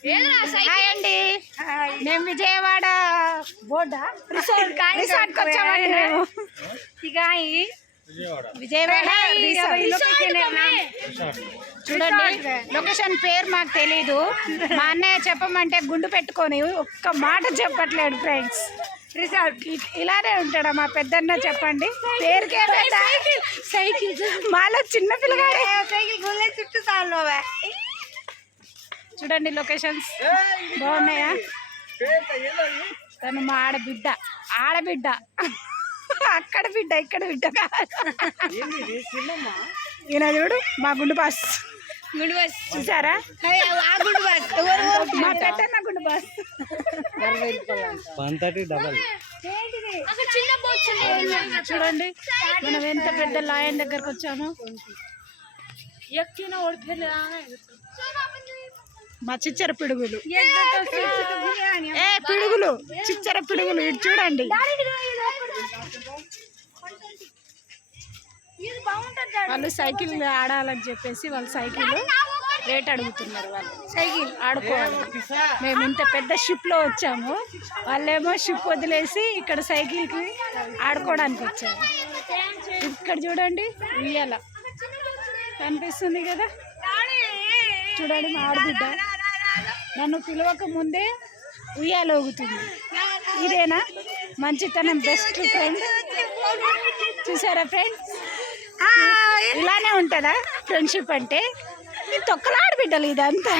Hi అండి, మేము Vijayawada బోర్డా resort వచ్చామండి. మేము విజయవాడ చూడండి, లొకేషన్ పేరు మాకు తెలీదు. మా అన్నయ్య చెప్పమంటే గుండు పెట్టుకొని ఒక్క మాట చెప్పట్లేడు ఫ్రెండ్స్. రిసార్ట్ ఇలానే ఉంటాడా మా పెద్దన్న? చెప్పండి, పేరుకే పెద్ద సైకిల్. మాలో చిన్న పిల్లగాడే సైకిల్ చుట్టూ చాలు. చూడండి లొకేషన్స్ బాగున్నాయా? తను మా ఆడబిడ్డ అక్కడ బిడ్డ ఇక్కడ బిడ్డ. ఈయన చూడు మా గుండు బాస్ చూసారా? మా పెద్దన్న గుండు బాస్. చూడండి మనం ఎంత పెద్ద లాయన్ దగ్గరకు వచ్చాము. మా చిచ్చర పిడుగులు, చిచ్చర పిడుగులు ఇటు చూడండి. వాళ్ళు సైకిల్ ఆడాలని చెప్పేసి వాళ్ళు సైకిల్ రేట్ అడుగుతున్నారు. వాళ్ళు సైకిల్ ఆడుకోవాలి. మేము ఇంత పెద్ద షిప్లో వచ్చాము, వాళ్ళేమో షిప్ వదిలేసి ఇక్కడ సైకిల్కి ఆడుకోవడానికి వచ్చారు. ఇక్కడ చూడండి ఉయ్యాల కనిపిస్తుంది కదా. చూడండి మా ఆడబిడ్డ నన్ను పిలవక ముందే ఉయ్యాల ఊగుతుంది. ఇదేనా మంచితనం? Best friend. చూసారా ఫ్రెండ్స్, ఇలానే ఉంటుందా ఫ్రెండ్షిప్ అంటే? తొక్కలాడు బిడ్డలు ఇదంతా.